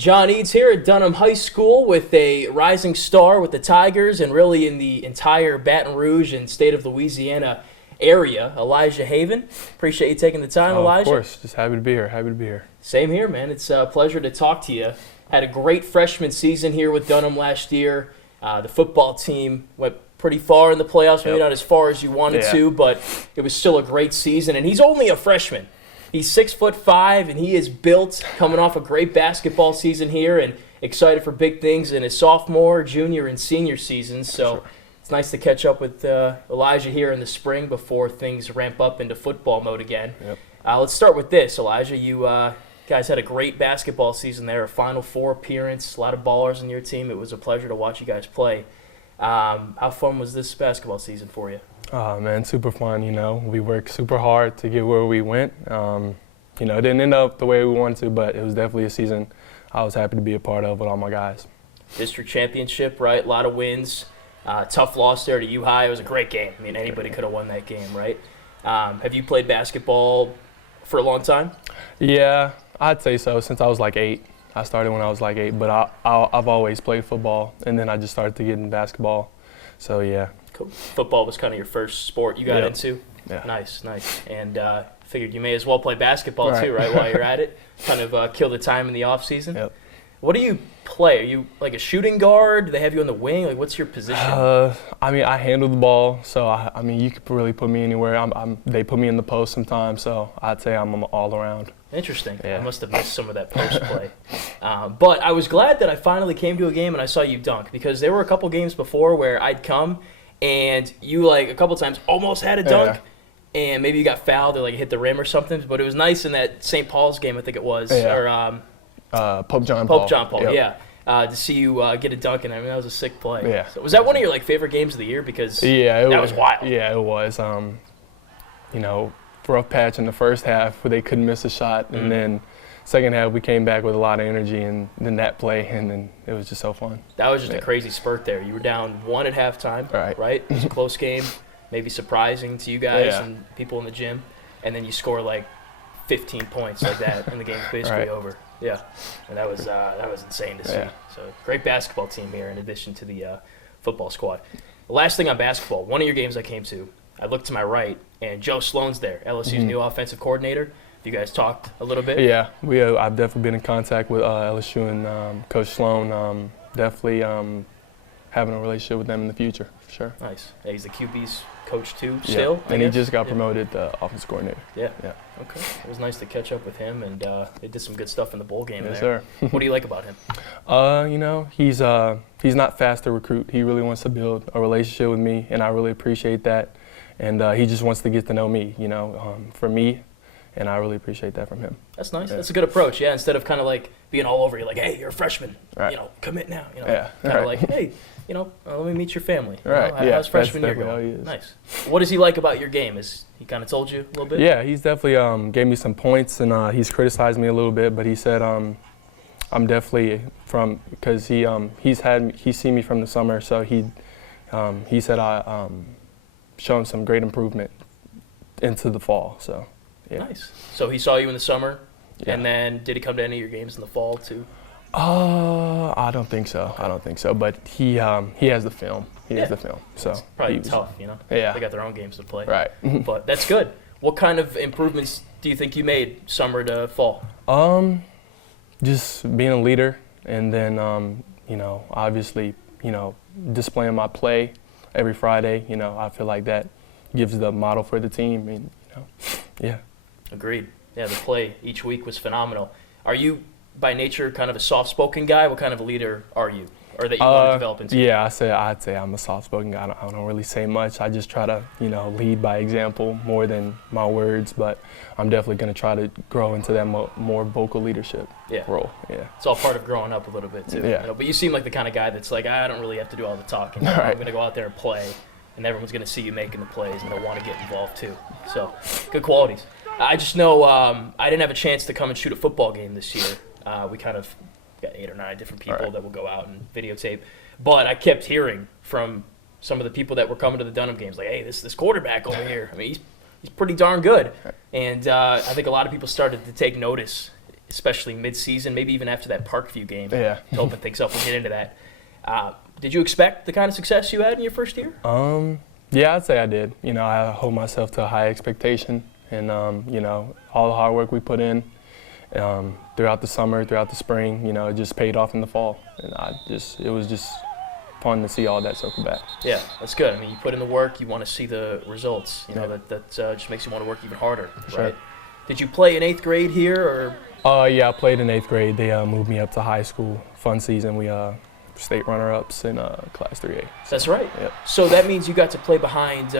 John Eads here at Dunham High School with a rising star with the Tigers and really in the entire Baton Rouge and state of Louisiana area, Elijah Haven. Appreciate you taking the time, Elijah. Of course. Just happy to be here. Same here, man. It's a pleasure to talk to you. Had a great freshman season here with Dunham last year. The football team went pretty far in the playoffs, maybe not as far as you wanted to, but it was still a great season. And he's only a freshman. He's 6'5", and he is built, coming off a great basketball season here, and excited for big things in his sophomore, junior, and senior seasons. So it's nice to catch up with Elijah here in the spring before things ramp up into football mode again. Let's start with this, Elijah. You guys had a great basketball season there, a Final Four appearance, a lot of ballers on your team. It was a pleasure to watch you guys play. How fun was this basketball season for you? Oh, man, super fun, We worked super hard to get where we went. It didn't end up the way we wanted to, but it was definitely a season I was happy to be a part of with all my guys. District championship, right? A lot of wins. Tough loss there to U High. It was a great game. I mean, anybody could have won that game, right? Have you played basketball for a long time? Yeah, I'd say so, since I was like 8. I started when I was like 8, but I've always played football, and then I just started to get in basketball. So, yeah. Cool. Football was kind of your first sport you got into? Yeah. Nice. And figured you may as well play basketball too, right, while you're at it? Kind of kill the time in the off season? Yep. What do you play? Are you like a shooting guard? Do they have you on the wing? Like, what's your position? I handle the ball, so you could really put me anywhere. They put me in the post sometimes, so I'd say I'm all around. Interesting. Yeah. I must have missed some of that post play. But I was glad that I finally came to a game and I saw you dunk, because there were a couple games before where I'd come and you, like, a couple times almost had a dunk, and maybe you got fouled or, like, hit the rim or something. But it was nice in that St. Paul's game, I think it was, or Pope John Paul. To see you get a dunk, and I mean, that was a sick play. Yeah. So was that one of your, like, favorite games of the year? Because that was wild. Yeah, it was. Rough patch in the first half where they couldn't miss a shot, and then second half we came back with a lot of energy, and then that play, and then it was just so fun. That was just a crazy spurt there. You were down 1 at halftime, right? It was a close game, maybe surprising to you guys and people in the gym, and then you score like 15 points like that, and the game's basically over. Yeah, and that was insane to see. So great basketball team here in addition to the football squad. The last thing on basketball, one of your games I came to, I looked to my right, and Joe Sloan's there, LSU's new offensive coordinator. You guys talked a little bit? Yeah, I've definitely been in contact with LSU and Coach Sloan. Definitely having a relationship with them in the future, for sure. Nice. Yeah, he's the QB's coach too, still? And he just got promoted to offensive coordinator. Yeah. Okay. It was nice to catch up with him, and they did some good stuff in the bowl game Yes, there. sir. What do you like about him? He's not fast to recruit. He really wants to build a relationship with me, and I really appreciate that. And he just wants to get to know me, for me, and I really appreciate that from him. That's nice. That's a good approach, instead of kind of like being all over you, like, hey, you're a freshman, commit now. Kind of like, hey, let me meet your family. How's freshman year going? Nice. What does he like about your game? Is he kind of told you a little bit? Yeah, he's definitely gave me some points, and he's criticized me a little bit, but he said I'm definitely because he's seen me from the summer, so he said I shown some great improvement into the fall. So, yeah. Nice. So he saw you in the summer, and then did he come to any of your games in the fall too? I don't think so. But he has the film. He has the film. So it's probably tough, Yeah. They got their own games to play. Right. But that's good. What kind of improvements do you think you made summer to fall? Just being a leader, and then obviously displaying my play every Friday. I feel like that gives the model for the team, and yeah. Agreed. Yeah, the play each week was phenomenal. Are you by nature kind of a soft-spoken guy? What kind of a leader are you, or that you want to develop into? Yeah, I'd say I'm a soft-spoken guy. I don't really say much. I just try to lead by example more than my words. But I'm definitely going to try to grow into that more vocal leadership role. Yeah, it's all part of growing up a little bit too. Yeah. But you seem like the kind of guy that's like, I don't really have to do all the talking. I'm going to go out there and play, and everyone's going to see you making the plays, and they'll want to get involved too. So, good qualities. I just know I didn't have a chance to come and shoot a football game this year. We kind of got 8 or 9 different people that will go out and videotape. But I kept hearing from some of the people that were coming to the Dunham games, like, hey, this quarterback over here, I mean, he's pretty darn good. And I think a lot of people started to take notice especially mid-season, maybe even after that Parkview game, Yeah. to open things up. We'll get into that. Did you expect the kind of success you had in your first year? Yeah, I'd say I did. I hold myself to a high expectation, and all the hard work we put in throughout the summer, throughout the spring, it just paid off in the fall, and it was just fun to see all that circle back. Yeah, that's good. I mean, you put in the work, you want to see the results. That just makes you want to work even harder, Sure. right? Did you play in 8th grade here, or? Yeah, I played in 8th grade. They moved me up to high school. Fun season. We state runner-ups in Class 3A. That's right. Yep. So that means you got to play behind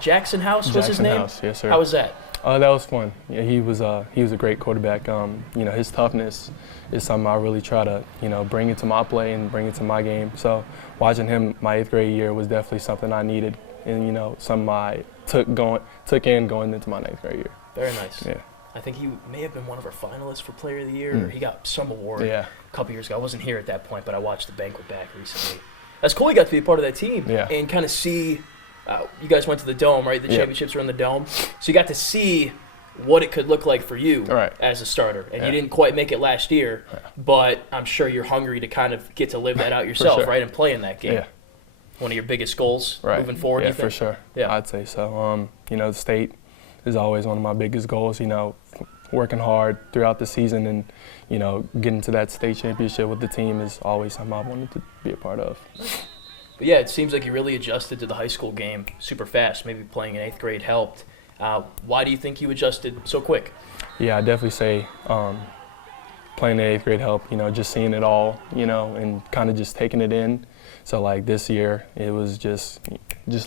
Jackson House, was his name? House, yes, sir. How was that? That was fun. Yeah, he was a great quarterback. His toughness is something I really try to, bring into my play and bring into my game. So watching him my 8th grade year was definitely something I needed, and something I took in going into my 9th grade year. Very nice. Yeah. I think he may have been one of our finalists for Player of the Year, or he got some award a couple years ago. I wasn't here at that point, but I watched the banquet back recently. That's cool you got to be a part of that team and kind of see. You guys went to the Dome, right? The championships were in the Dome. So you got to see what it could look like for you as a starter. And you didn't quite make it last year, but I'm sure you're hungry to kind of get to live that out yourself, right, and play in that game. Yeah. One of your biggest goals moving forward, Yeah, you think? for sure. Yeah. I'd say so. The state is always one of my biggest goals, working hard throughout the season and, getting to that state championship with the team is always something I wanted to be a part of. But yeah, it seems like you really adjusted to the high school game super fast. Maybe playing in 8th grade helped. Why do you think you adjusted so quick? Yeah, I definitely say playing in 8th grade helped, just seeing it all, and kind of just taking it in. So like this year, it was just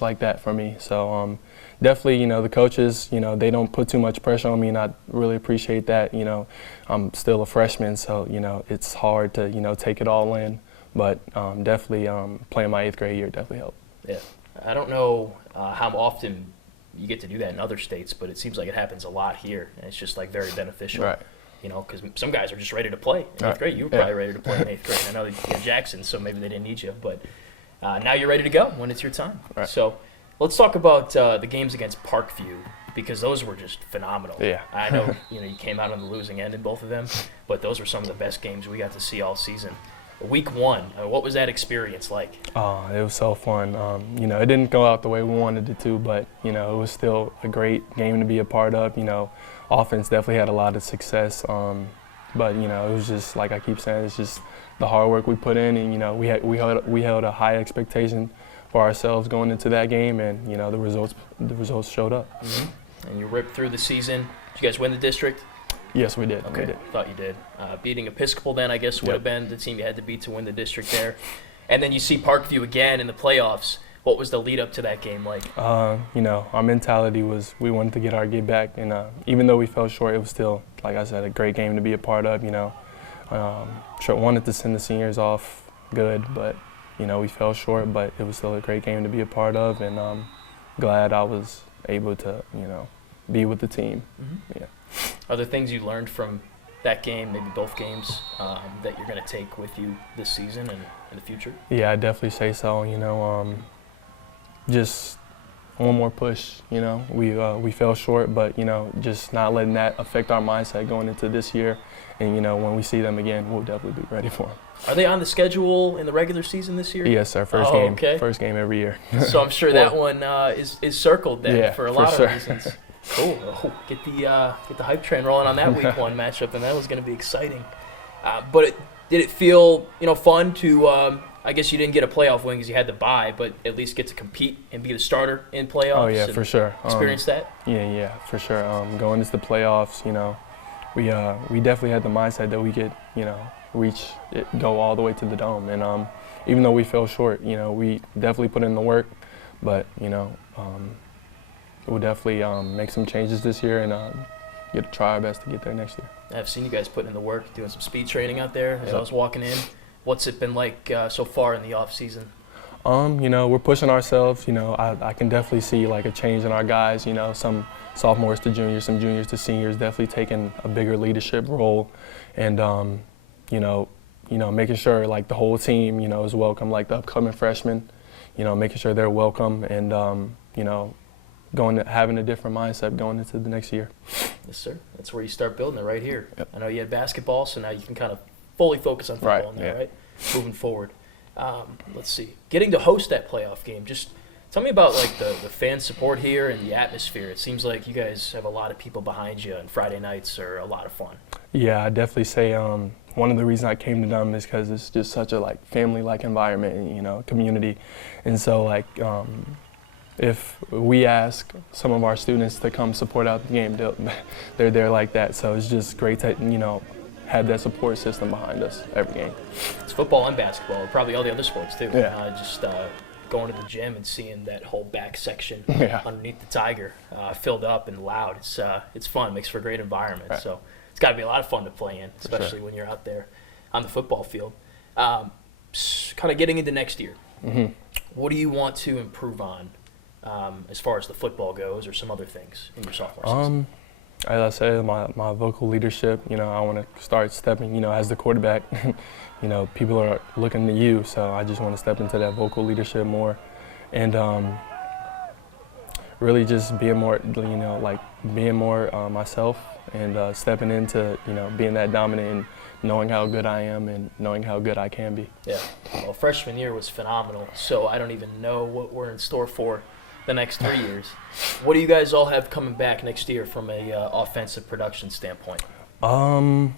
like that for me. So definitely, the coaches, they don't put too much pressure on me, and I really appreciate that. I'm still a freshman, so, it's hard to, take it all in. But definitely playing my 8th grade year definitely helped. Yeah. I don't know how often you get to do that in other states, but it seems like it happens a lot here, and it's just like very beneficial. Right. Because some guys are just ready to play in 8th grade. You were probably ready to play in 8th grade. I know you had Jackson, so maybe they didn't need you, but now you're ready to go when it's your time. Right. So let's talk about the games against Parkview, because those were just phenomenal. Yeah. I know you came out on the losing end in both of them, but those were some of the best games we got to see all season. Week 1, what was that experience like? It was so fun. It didn't go out the way we wanted it to, but, it was still a great game to be a part of. Offense definitely had a lot of success, but, it was just, like I keep saying, it's just the hard work we put in, and, we held a high expectation for ourselves going into that game, and, the results showed up. Mm-hmm. And you ripped through the season. Did you guys win the district? Yes, we did. Okay, We did. Thought you did. Beating Episcopal then, I guess, would have been the team you had to beat to win the district there. And then you see Parkview again in the playoffs. What was the lead up to that game like? Our mentality was we wanted to get our get back, and even though we fell short, it was still, like I said, a great game to be a part of. Wanted to send the seniors off good, but we fell short. But it was still a great game to be a part of, and I'm glad I was able to be with the team. Mm-hmm. Yeah. Are there things you learned from that game, maybe both games, that you're going to take with you this season and in the future? Yeah, I definitely say so. Just one more push. We fell short, but just not letting that affect our mindset going into this year. And when we see them again, we'll definitely be ready for them. Are they on the schedule in the regular season this year? Yes, sir. First game. Okay. First game every year. So I'm sure that one is circled then for a lot of reasons. Cool. Oh, get the hype train rolling on that week 1 matchup, and that was going to be exciting. But did it feel fun to? I guess you didn't get a playoff win because you had to bye, but at least get to compete and be the starter in playoffs. Oh yeah, for sure. Experience that. Yeah, for sure. Going into the playoffs, we definitely had the mindset that we could reach it, go all the way to the Dome, and even though we fell short, we definitely put in the work, but we'll definitely make some changes this year and try our best to get there next year. I've seen you guys putting in the work, doing some speed training out there as I was walking in. What's it been like so far in the off season? We're pushing ourselves. I can definitely see like a change in our guys. Some sophomores to juniors, some juniors to seniors, definitely taking a bigger leadership role, and making sure like the whole team is welcome, like the upcoming freshmen, making sure they're welcome, and having a different mindset going into the next year. Yes, sir. That's where you start building it right here. Yep. I know you had basketball, so now you can kind of fully focus on football now, right? Moving forward. Let's see. Getting to host that playoff game, just tell me about like the fan support here and the atmosphere. It seems like you guys have a lot of people behind you, and Friday nights are a lot of fun. Yeah, I definitely say one of the reasons I came to Dunham is because it's just such a like family-like environment and, community. And so like if we ask some of our students to come support out the game, they're there like that. So it's just great to, have that support system behind us every game. It's football and basketball, probably all the other sports too. Yeah. Just going to the gym and seeing that whole back section Yeah. underneath the Tiger filled up and loud. It's fun. It makes for a great environment. Right. So it's got to be a lot of fun to play in, especially sure. when you're out there on the football field. Kind of getting into next year, Mm-hmm. what do you want to improve on as far as the football goes, or some other things in your sophomore season? As I said, my vocal leadership, I want to start stepping, as the quarterback, people are looking to you, so I just want to step into that vocal leadership more. And really just being more, being more myself and stepping into, being that dominant and knowing how good I am and knowing how good I can be. Yeah. Well, freshman year was phenomenal, so I don't even know what we're in store for the next 3 years. What do you guys all have coming back next year from a offensive production standpoint? Our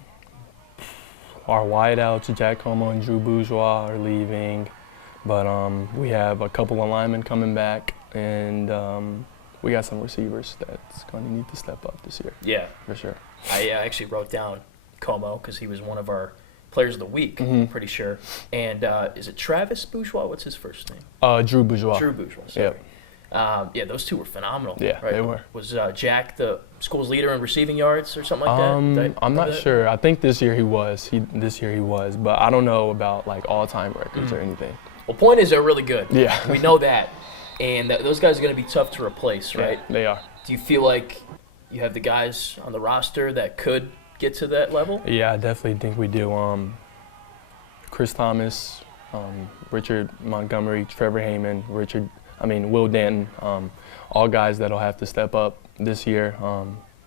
wideouts, Jack Como and Drew Bourgeois, are leaving, but we have a couple of linemen coming back, and we got some receivers that's going to need to step up this year. Yeah. For sure. I actually wrote down Como because he was one of our players of the week, Mm-hmm. pretty sure. And is it Travis Bourgeois? What's his first name? Drew Bourgeois. Drew Bourgeois, sorry. Yep. Yeah, those two were phenomenal. Yeah, right? they were. Was Jack the school's leader in receiving yards or something like that? I'm not sure. I think this year he was. But I don't know about like all-time records or anything. Well, point is they're really good. Yeah. We know that. And those guys are going to be tough to replace, right? Yeah, they are. Do you feel like you have the guys on the roster that could get to that level? Yeah, I definitely think we do. Chris Thomas, Richard Montgomery, Trevor Heyman, Will Danton, all guys that'll have to step up this year.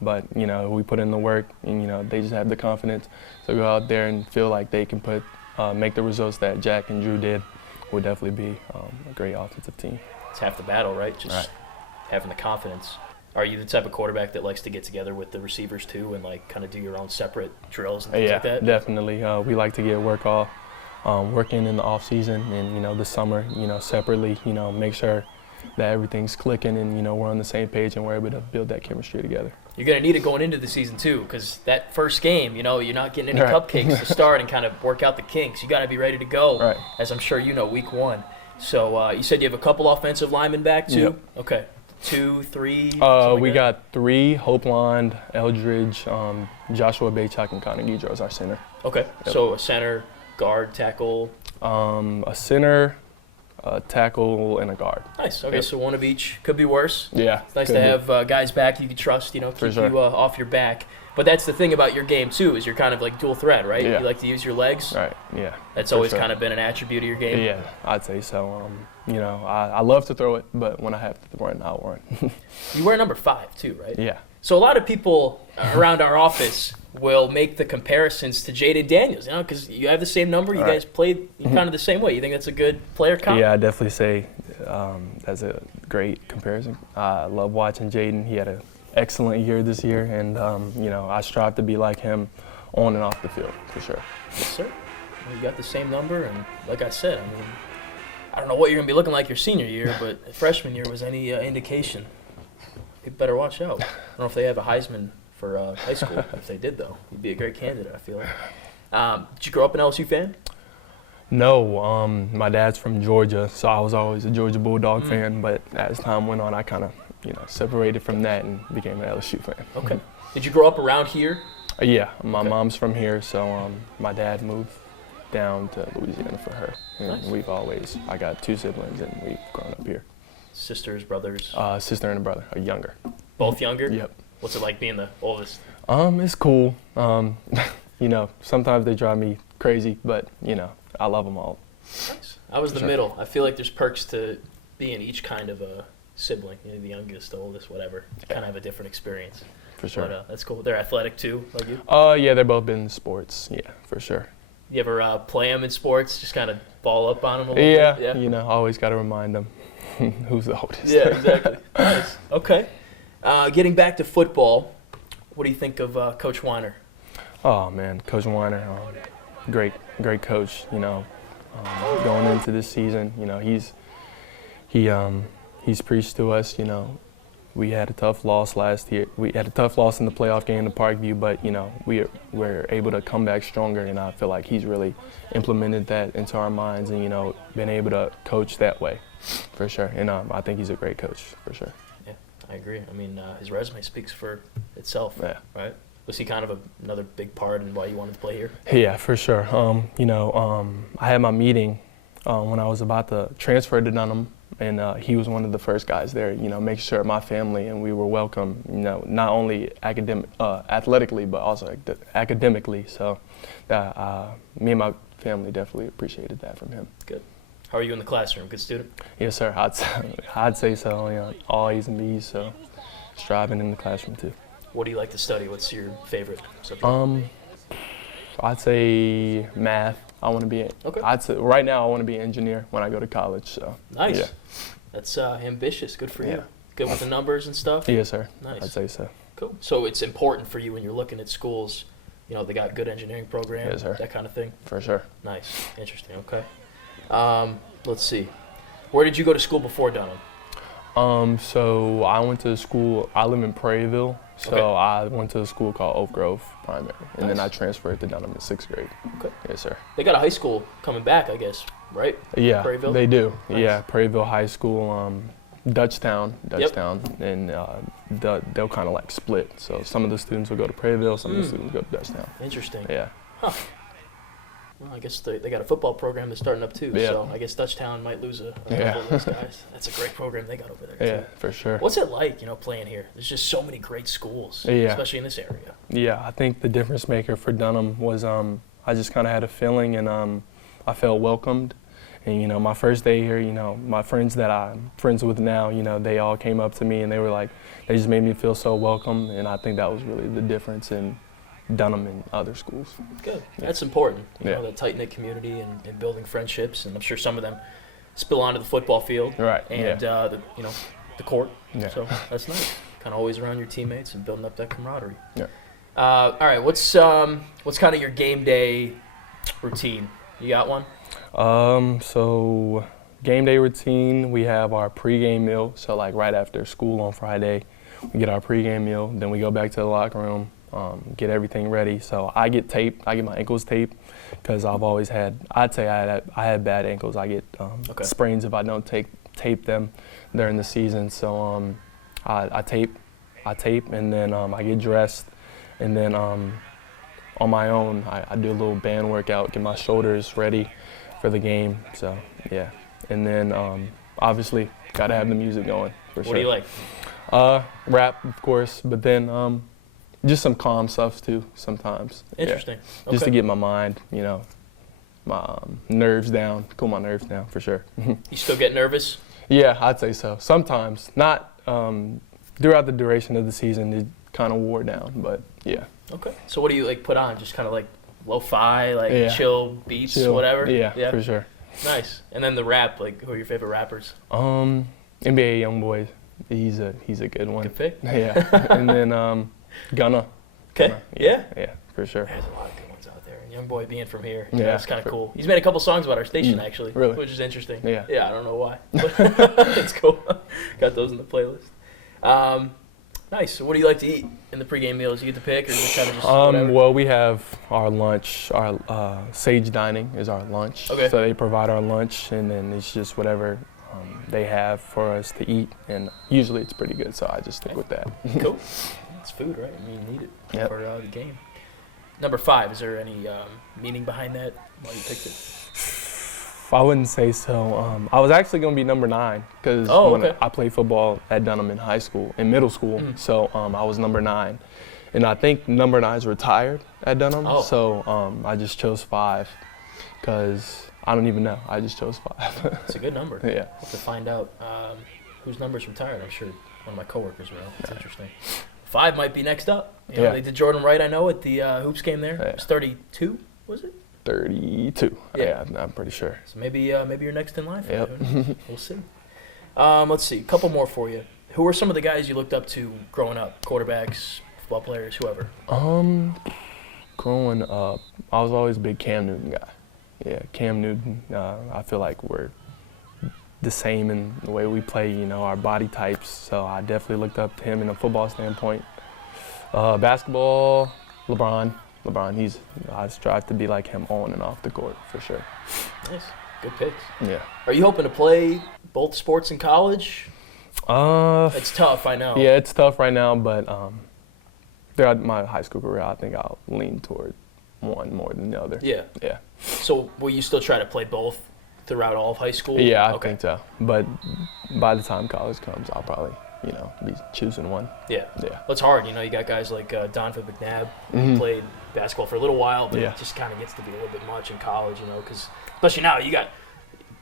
But, we put in the work and, they just have the confidence to go out there and feel like they can make the results that Jack and Drew did. Would definitely be a great offensive team. It's half the battle, right? Just having the confidence. Are you the type of quarterback that likes to get together with the receivers too and like kind of do your own separate drills and things like that? Yeah, definitely. We like to get working in the off season and the summer, separately. Make sure that everything's clicking and we're on the same page and we're able to build that chemistry together. You're going to need it going into the season too, because that first game, you're not getting any cupcakes to start and kind of work out the kinks. You got to be ready to go, as I'm sure you know, week one. So you said you have a couple offensive linemen back too? Yep. Okay. 2, 3? We got 3, Hope Lond, Eldridge, Joshua Baychuk, and Connor Guidro is our center. Okay. Yep. So a center, guard, tackle? A center, a tackle, and a guard. Nice. Okay, Yep. so one of each. Could be worse. Yeah. It's nice to have guys back you can trust, keep sure. you off your back. But that's the thing about your game, too, is you're kind of like dual threat, right? Yeah. You like to use your legs. Right, yeah. That's for always sure. kind of been an attribute of your game. Yeah, I'd say so. I love to throw it, but when I have to run, I'll run. You wear number 5, too, right? Yeah. So a lot of people around our office will make the comparisons to Jaden Daniels, because you have the same number. You guys played kind of the same way. You think that's a good player comp? Yeah, I definitely say that's a great comparison. I love watching Jaden. He had an excellent year this year, and I strive to be like him on and off the field, for sure. Yes, sir. Well, you got the same number, and like I said, I don't know what you're going to be looking like your senior year, but if freshman year was any indication, you better watch out. I don't know if they have a Heisman for high school. If they did, though, you'd be a great candidate, I feel like. Did you grow up an LSU fan? No, my dad's from Georgia, so I was always a Georgia Bulldog fan, but as time went on, I kind of separated from that and became an LSU fan. Okay. Did you grow up around here? Yeah, my mom's from here, so my dad moved down to Louisiana for her. And Nice. I got 2 siblings, and we've grown up here. Sisters, brothers? Sister and a brother, a younger. Both younger? Yep. What's it like being the oldest? It's cool. Sometimes they drive me crazy, but I love them all. Nice. I was the Sure. middle. I feel like there's perks to being each kind of a sibling, the youngest, the oldest, whatever, kind of have a different experience. For sure. But that's cool. They're athletic too, like you? Yeah, they're both been in sports. Yeah, for sure. You ever play them in sports? Just kind of ball up on them a little bit? Yeah, always got to remind them who's the oldest. Yeah, exactly. Nice. Okay. Getting back to football, what do you think of Coach Weiner? Oh man, Coach Weiner, great coach. Going into this season, he's preached to us. We had a tough loss last year. We had a tough loss in the playoff game in Parkview, but we're able to come back stronger, and I feel like he's really implemented that into our minds, and been able to coach that way, for sure. And I think he's a great coach, for sure. Yeah, I agree. I mean, his resume speaks for itself. Yeah. Right. Was he kind of another big part in why you wanted to play here? Yeah, for sure. I had my meeting when I was about to transfer to Dunham. And he was one of the first guys there, make sure my family and we were welcome, not only athletically, but also academically. So me and my family definitely appreciated that from him. Good. How are you in the classroom? Good student? Yes, sir. I'd say so. All A's and B's, so striving in the classroom too. What do you like to study? What's your favorite subject? I'd say math. I want to be. Okay. I'd say right now I want to be an engineer when I go to college. So. Nice. Yeah. That's ambitious. Good for you. Yeah. Good with the numbers and stuff. Yes, sir. Nice. I'd say so. Cool. So it's important for you when you're looking at schools. They got good engineering programs. Yes, sir. That kind of thing. For sure. Nice. Interesting. Okay. Let's see. Where did you go to school before Dunham? So I went to school. I live in Prairieville, so Okay. I went to a school called Oak Grove Primary, and then I Nice. transferred to Dunham in 6th grade. Okay. Yes, sir. They got a high school coming back, I guess, right? Yeah, Prairieville? they do. Nice. Yeah, Prairieville High School, Dutchtown, and they'll kind of like split. So some of the students will go to Prairieville, some of the students go to Dutchtown. Interesting. Yeah. Huh. Well, I guess they got a football program that's starting up too, Yeah. so I guess Dutchtown might lose a Yeah. couple of those guys. That's a great program they got over there Yeah, too. for sure. What's it like, playing here? There's just so many great schools, Yeah. especially in this area. Yeah, I think the difference maker for Dunham was I just kind of had a feeling, and I felt welcomed. And my first day here, my friends that I'm friends with now, they all came up to me and they were like, they just made me feel so welcome, and I think that was really the difference in Dunham and other schools. Good. Yeah. That's important. Yeah. That tight-knit community and building friendships, and I'm sure some of them spill onto the football field Right. and Yeah. the court. Yeah. So that's nice. Kind of always around your teammates and building up that camaraderie. Yeah. All right. What's kind of your game day routine? You got one? So game day routine, we have our pregame meal. So like right after school on Friday, we get our pregame meal. Then we go back to the locker room, get everything ready. So I get taped. I get my ankles taped because I've always had. I'd say I had bad ankles. I get sprains if I don't tape them during the season. So I tape, and then I get dressed, and then on my own I do a little band workout, get my shoulders ready for the game. So yeah, and then obviously gotta have the music going for sure. What do you like? Rap, of course, but then just some calm stuff too sometimes. Interesting. Yeah. Just to get my mind, my nerves down, cool my nerves down for sure. You still get nervous? Yeah, I'd say so. Sometimes, not throughout the duration of the season. It kind of wore down, but yeah. Okay. So what do you put on? Just kind of like lo-fi, Yeah. chill beats, Chill. whatever? Yeah, for sure. Nice. And then the rap, who are your favorite rappers? NBA Youngboy, he's a good one. Good pick. Yeah, and then Gunna. Okay. Gunna, Yeah? Yeah, for sure. There's a lot of good ones out there. And Youngboy being from here, Yeah. it's kind of cool. He's made a couple songs about our station, actually. Really? Which is interesting. Yeah. Yeah, I don't know why. But it's cool. Got those in the playlist. Nice. So what do you like to eat in the pregame meals? You get to pick, or just kind of just whatever? Well, we have our lunch. Our Sage Dining is our lunch. Okay. So they provide our lunch, and then it's just whatever they have for us to eat, and usually it's pretty good. So I just stick with that. Cool. It's food, right? I mean, you need it Yep. for the game. Number 5, is there any meaning behind that? Why you picked it? I wouldn't say so. I was actually going to be number 9 because okay. I played football at Dunham in middle school. So I was number 9. And I think number 9's retired at Dunham. Oh. So I just chose 5 because I don't even know. I just chose 5. It's a good number. Yeah. Have to find out. whose number's retired. I'm sure one of my coworkers will. It's interesting. 5 might be next up. You know, they did Jordan Wright, I know, at the hoops game there. It was 32, was it? 32. Yeah, I'm pretty sure. So maybe you're next in line for that. We'll see. Let's see. A couple more for you. Who are some of the guys you looked up to growing up? Quarterbacks, football players, whoever. Growing up, I was always a big Cam Newton guy. Yeah, Cam Newton. I feel like we're the same in the way we play, you know, our body types. So I definitely looked up to him in a football standpoint. Basketball, LeBron. I strive to be like him on and off the court for sure. Nice. Good picks. Yeah. Are you hoping to play both sports in college? It's tough, I know. Yeah, it's tough right now, but throughout my high school career, I think I'll lean toward one more than the other. Yeah. Yeah. So will you still try to play both throughout all of high school? Yeah, I think so. But by the time college comes, I'll probably, you know, be choosing one. Yeah. Yeah. Well, it's hard. You know, you got guys like Dunham who played basketball for a little while, but it just kind of gets to be a little bit much in college, you know, because especially now you got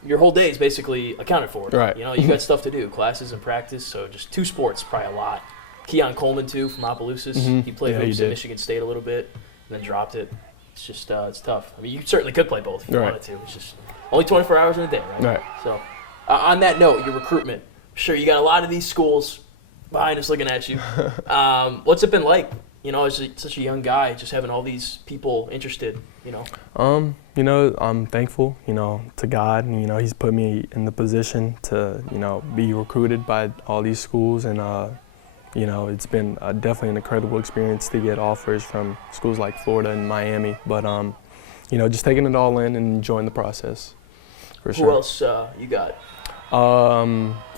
your whole day is basically accounted for. Right. You know, you got stuff to do, classes and practice, so just 2 sports, probably a lot. Keon Coleman, too, from Opelousas. He played hoops at Michigan State a little bit and then dropped it. It's just, it's tough. I mean, you certainly could play both if you wanted to. It's just only 24 hours in a day, right? So, on that note, your recruitment. Sure, you got a lot of these schools behind us looking at you. What's it been like, you know, as such a young guy, just having all these people interested, you know? You know, I'm thankful, you know, to God. You know, He's put me in the position to, you know, be recruited by all these schools. And, you know, it's been definitely an incredible experience to get offers from schools like Florida and Miami. But, you know, just taking it all in and enjoying the process, for sure. Who else you got?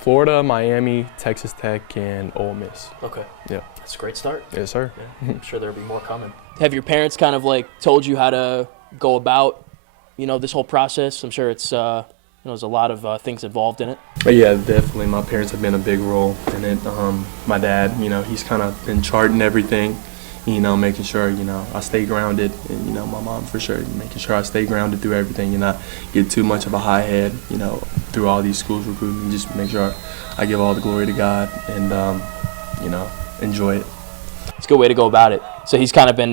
Florida, Miami, Texas Tech, and Ole Miss. Okay. Yeah. That's a great start. Yes, sir. Yeah. I'm sure there'll be more coming. Have your parents kind of like told you how to go about, you know, this whole process? I'm sure it's, you know, there's a lot of things involved in it. But yeah, definitely. My parents have been a big role in it. My dad, you know, he's kind of been charting everything, you know, making sure, you know, I stay grounded. And, you know, my mom for sure, making sure I stay grounded through everything and not get too much of a high head, you know, through all these schools recruiting. Just make sure I give all the glory to God and, you know, enjoy it. It's a good way to go about it. So he's kind of been,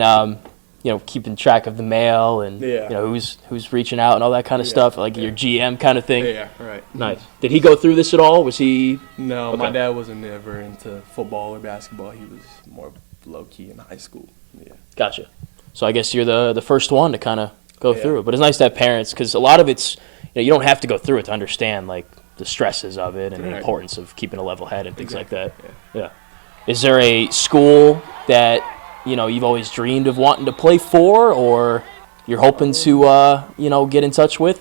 you know, keeping track of the mail and, you know, who's reaching out and all that kind of stuff, like your GM kind of thing. Yeah, right. Nice. Did he go through this at all? Was he? No, my dad wasn't ever into football or basketball. He was more low-key in high school. Yeah. Gotcha. So I guess you're the first one to kind of go through it. But it's nice to have parents because a lot of it's, you know, you don't have to go through it to understand, like, the stresses of it and the importance of keeping a level head and things like that. Yeah. Is there a school that, you know, you've always dreamed of wanting to play for, or you're hoping to, you know, get in touch with?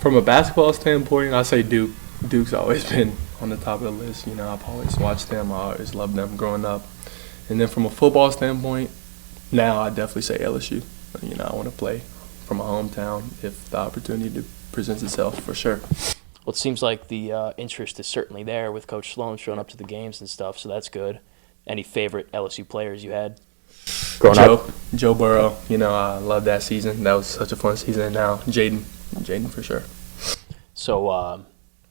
From a basketball standpoint, I say Duke. Duke's always been on the top of the list. You know, I've always watched them. I always loved them growing up. And then from a football standpoint, now I definitely say LSU. You know, I want to play from my hometown if the opportunity presents itself, for sure. Well, it seems like the interest is certainly there with Coach Sloan showing up to the games and stuff, so that's good. Any favorite LSU players you had growing up? Joe Burrow. You know, I love that season. That was such a fun season. And now Jaden for sure. So,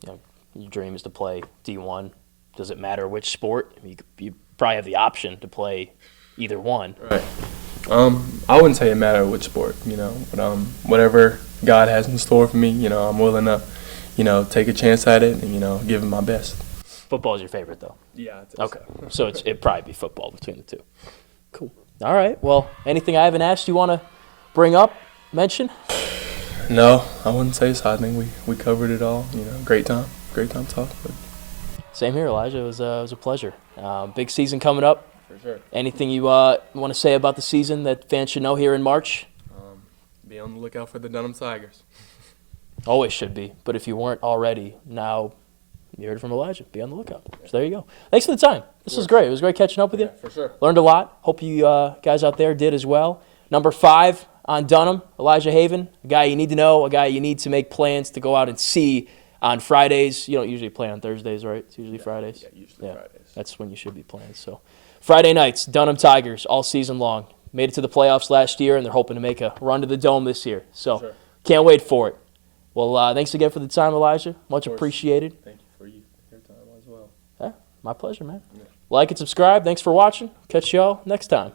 you know, your dream is to play D1. Does it matter which sport? I mean, you probably have the option to play either one. Right. I wouldn't say it matters which sport, you know, but whatever God has in store for me, you know, I'm willing to, you know, take a chance at it and, you know, give it my best. Football is your favorite, though? Yeah. Okay. So it'd probably be football between the two. Cool. All right. Well, anything I haven't asked you want to bring up, mention? No, I wouldn't say so. I think we covered it all. You know, great time talking. Same here, Elijah. It was a pleasure. Big season coming up. For sure. Anything you want to say about the season that fans should know here in March? Be on the lookout for the Dunham Tigers. Always should be. But if you weren't already, now you heard it from Elijah. Be on the lookout. So there you go. Thanks for the time. This was great. It was great catching up with you. For sure. Learned a lot. Hope you guys out there did as well. Number 5 on Dunham, Elijah Haven, a guy you need to know, a guy you need to make plans to go out and see on Fridays. You don't usually play on Thursdays, right? It's usually Fridays. Yeah, usually Fridays. That's when you should be playing. So Friday nights, Dunham Tigers all season long. Made it to the playoffs last year, and they're hoping to make a run to the Dome this year. So can't wait for it. Well, thanks again for the time, Elijah. Much appreciated. Thank you for you. My pleasure, man. Like and subscribe. Thanks for watching. Catch y'all next time.